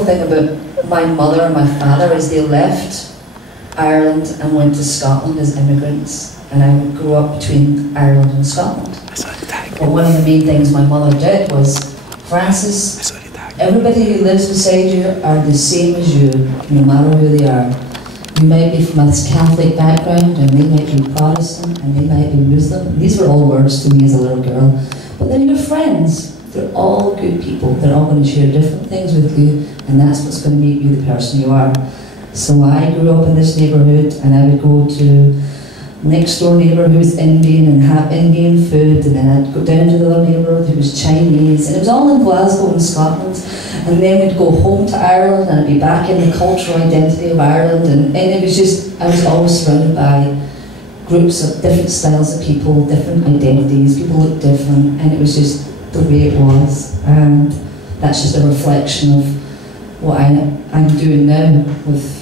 The thing about my mother and my father is they left Ireland and went to Scotland as immigrants, and I grew up between Ireland and Scotland. But one of the main things my mother did was, Francis, everybody who lives beside you are the same as you, no matter who they are. You might be from a Catholic background, and they might be Protestant, and they might be Muslim. These were all words to me as a little girl. But then your friends, they're all good people. They're all going to share different things with you, and that's what's going to make you the person you are. So I grew up in this neighbourhood, and I would go to next door neighbour who was Indian and have Indian food, and then I'd go down to the other neighbourhood who was Chinese, and it was all in Glasgow in Scotland. And then we'd go home to Ireland, and I'd be back in the cultural identity of Ireland, and it was just, I was always surrounded by groups of different styles of people, different identities, people looked different, and it was just the way it was. And that's just a reflection of what I'm doing now with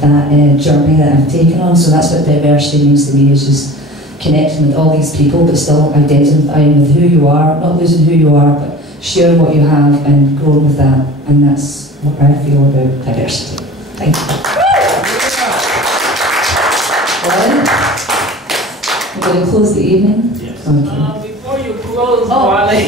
that journey that I've taken on. So that's what diversity means to me, is just connecting with all these people, but still identifying with who you are, not losing who you are, but sharing what you have and growing with that. And that's what I feel about diversity. Thank you. Well, we're going to close the evening. Yes. Okay. Before you close, Wally.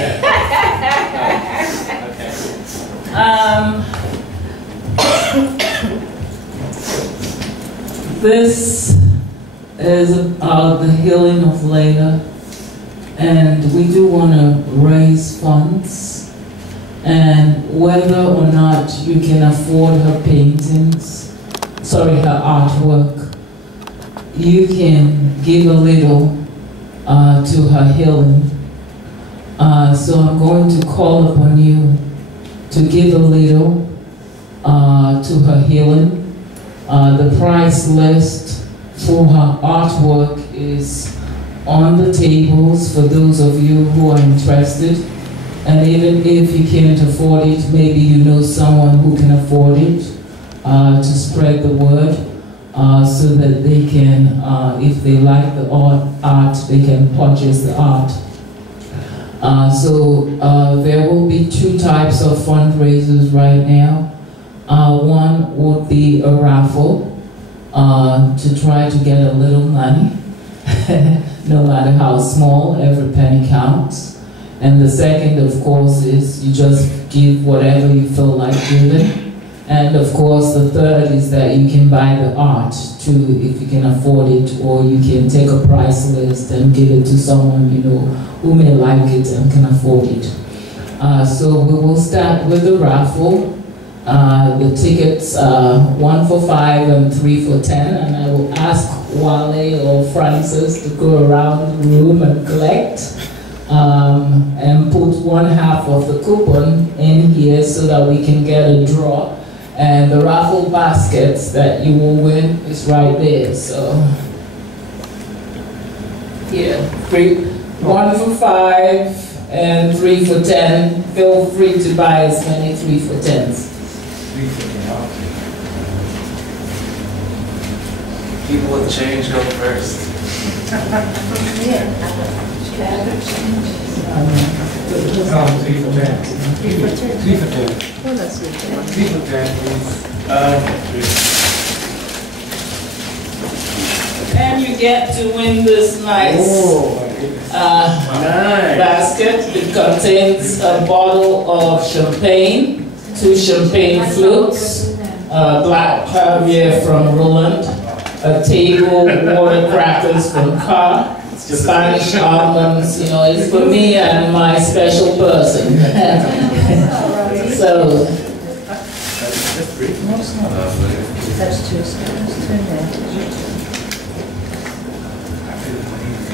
This is about the healing of Layla, and we do want to raise funds, and whether or not you can afford her paintings, her artwork, you can give a little to her healing. So I'm going to call upon you to give a little to her healing. The price list for her artwork is on the tables for those of you who are interested. And even if you can't afford it, maybe you know someone who can afford it, to spread the word so that they can, if they like the art, they can purchase the art. So there will be two types of fundraisers right now. One would be a raffle to try to get a little money, no matter how small, every penny counts. And the second, of course, is you just give whatever you feel like giving. And of course, the third is that you can buy the art too, if you can afford it, or you can take a price list and give it to someone you know who may like it and can afford it. So we will start with the raffle. The tickets are 1 for 5 and 3 for 10, and I will ask Wale or Francis to go around the room and collect and put 1/2 of the coupon in here so that we can get a draw. And the raffle baskets that you will win is right there. So yeah, 1 for 5 and 3 for 10. Feel free to buy as many 3 for 10s. People with change go first. 3 for 10. 3 for 10. 3 for 10. 3 for 10, please. And you get to win this nice, basket. It contains a bottle of champagne, 2 champagne flutes, black caviar from Roland, a table water crackers from Carr, Spanish almonds. You know, it's for me and my special person. So. That's 2.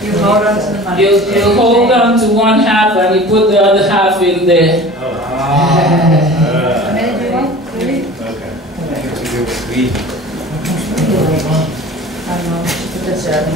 You hold on to the money. You hold on to 1/2 and you put the other 1/2 in there. How many do you want? 3? Okay. I don't know. Put this out.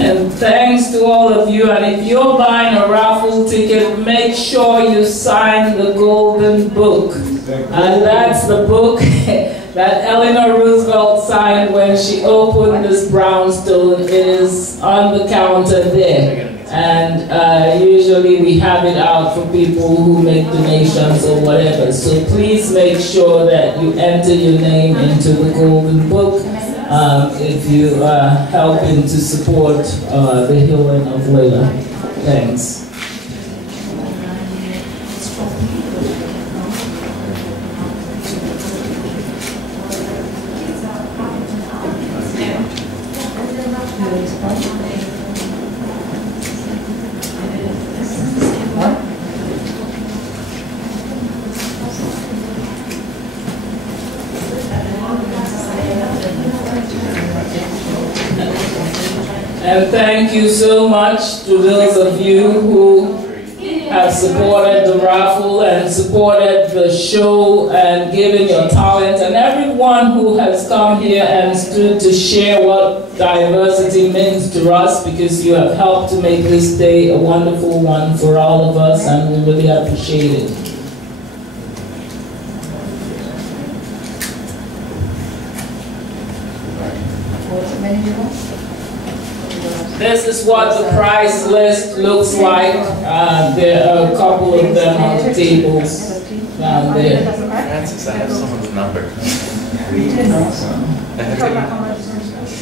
And Thanks to all of you, and if you're buying a raffle ticket, make sure you sign the golden book. And that's the book that Eleanor Roosevelt signed when she opened this brownstone. It is on the counter there. And usually we have it out for people who make donations or whatever. So please make sure that you enter your name into the golden book if you are helping to support the healing of Layla. Thanks. And thank you so much to those of you who have supported the raffle and supported the show and given your talent, and everyone who has come here and stood to share what diversity means to us, because you have helped to make this day a wonderful one for all of us, and we really appreciate it. This is what the price list looks like. There are a couple of them on the tables down there. Francis, I have someone's number.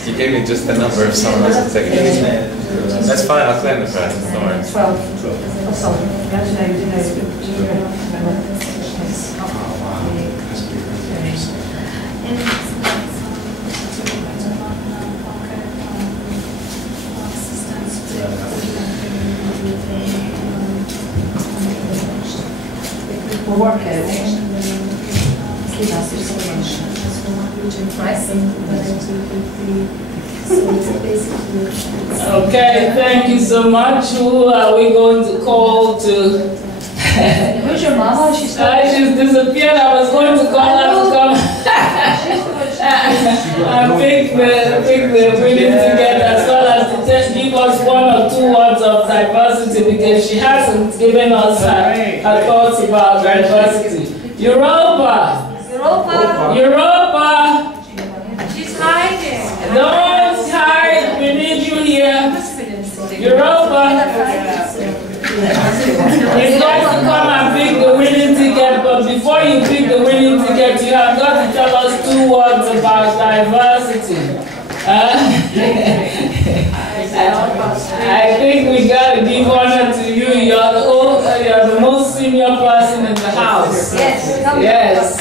You gave me just the number of someone else's ticket. That's fine, I'll claim the price. Don't worry. 12. Okay, thank you so much. Who are we going to call to? Who's your mama? She's She's disappeared. I was going to call her to come and pick the winning ticket, as well as to give us 1 or 2 words of diversity, because she hasn't given us her thoughts about diversity. Europa! She's hiding. Don't hide. We need you here. Europa! It's going to come and pick the winning ticket, but before you pick the winning ticket, you have got to tell us 2 words about diversity. I think we got to give honor to you. You're the most senior person in the house. Yes. Yes.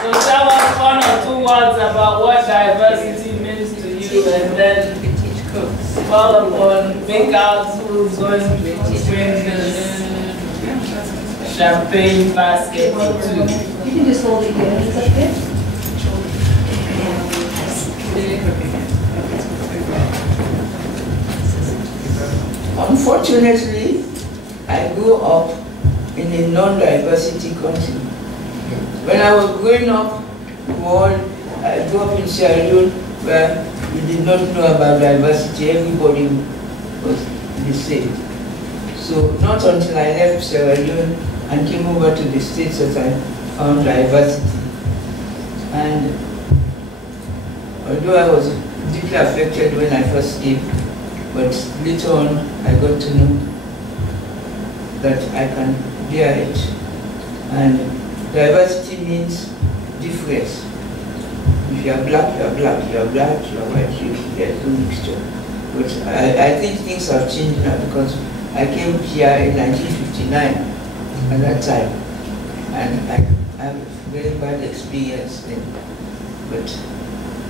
So tell us 1 or 2 words about what diversity means to you, and then call upon pick out who's going to bring the champagne basket too. You can just hold it here. Is that okay? Unfortunately, I grew up in a non-diversity country. When I was growing up, I grew up in Sierra Leone, where we did not know about diversity. Everybody was the same. So not until I left Sierra Leone and came over to the States that I found diversity. And although I was deeply affected when I first came, but later on I got to know that I can bear it. And diversity means difference. If you are black, you are black. You are black, you are white. There's no mixture. But I think things have changed now, because I came here in 1959 at that time, and I have a very bad experience then, but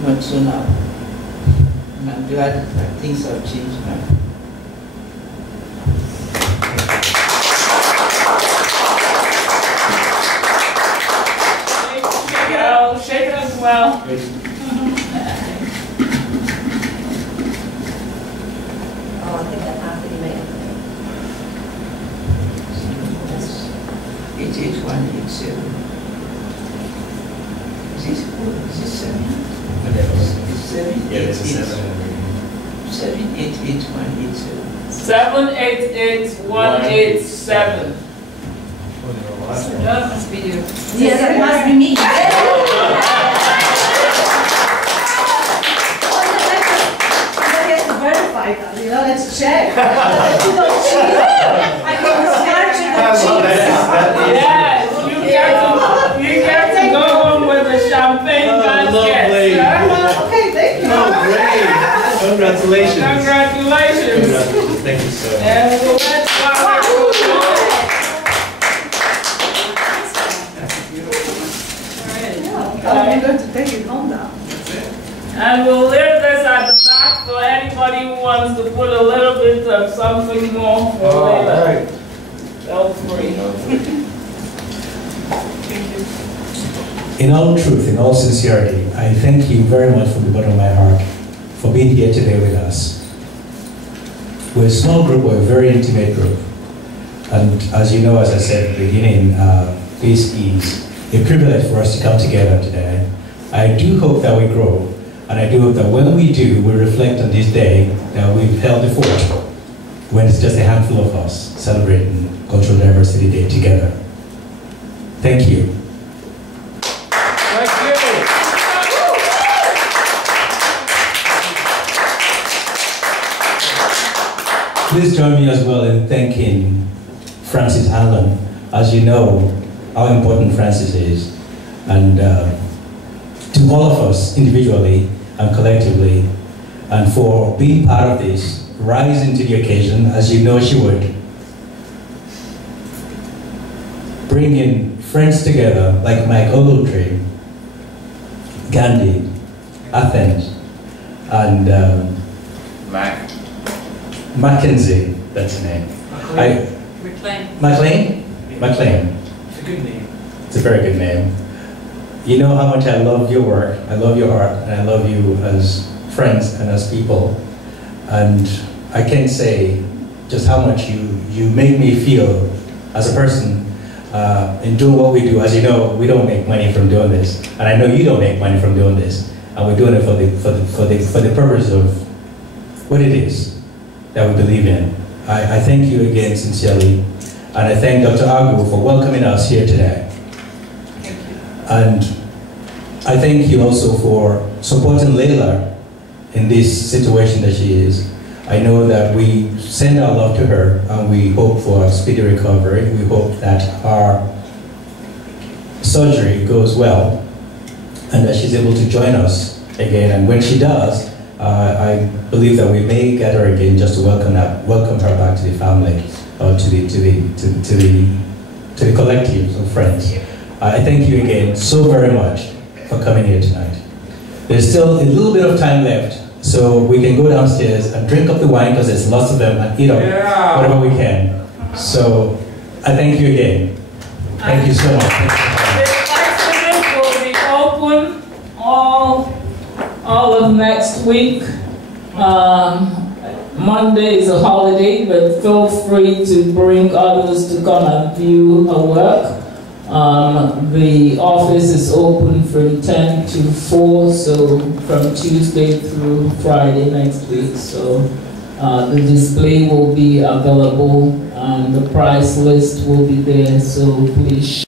not so now. And I'm glad that things have changed now. Shake it as well. Oh, I think that half that you made. 88187. Is this 7? 788-187. 788-187. That must be you. Yes, it must be me. Verify that, you know, let's check. You don't cheat. I can start you don't cheat. Yes, you get to go home with a champagne basket. Lovely. Okay, thank you. Oh, great. Congratulations. Congratulations. Thank you so much. And so let's I'm going to take it home now. And we'll leave this at the back for anybody who wants to put a little bit of something more for Layla. Right. Feel free. In all truth, in all sincerity, I thank you very much from the bottom of my heart for being here today with us. We're a small group, we're a very intimate group. And as you know, as I said at the beginning, this is a privilege for us to come together today. I do hope that we grow, and I do hope that when we do, we reflect on this day that we've held the fort, when it's just a handful of us celebrating Cultural Diversity Day together. Thank you. Thank you. Please join me as well in thanking Francis Allen. As you know, how important Francis is. And to all of us, individually and collectively, and for being part of this, rising to the occasion, as you know she would. Bringing friends together like Mike Ogletree, Gandhi, Athens, and Mackenzie, that's her name. McLean? McLean. It's a good name. It's a very good name. You know how much I love your work, I love your art, and I love you as friends and as people. And I can't say just how much you make me feel as a person in doing what we do. As you know, we don't make money from doing this, and I know you don't make money from doing this. And we're doing it for the purpose of what it is that we believe in. I thank you again sincerely, and I thank Dr. Agu for welcoming us here today. And I thank you also for supporting Layla in this situation that she is. I know that we send our love to her, and we hope for a speedy recovery. We hope that her surgery goes well, and that she's able to join us again. And when she does, I believe that we may get her again just to welcome her back to the family, or to the collective of friends. I thank you again so very much for coming here tonight. There's still a little bit of time left, so we can go downstairs and drink up the wine, because there's lots of them, and eat up whatever we can. So I thank you again. Thank you so much. The exhibit will be open all of next week. Monday is a holiday, but feel free to bring others to come and view her work. The office is open from 10 to 4, so from Tuesday through Friday next week. So the display will be available, and the price list will be there, so please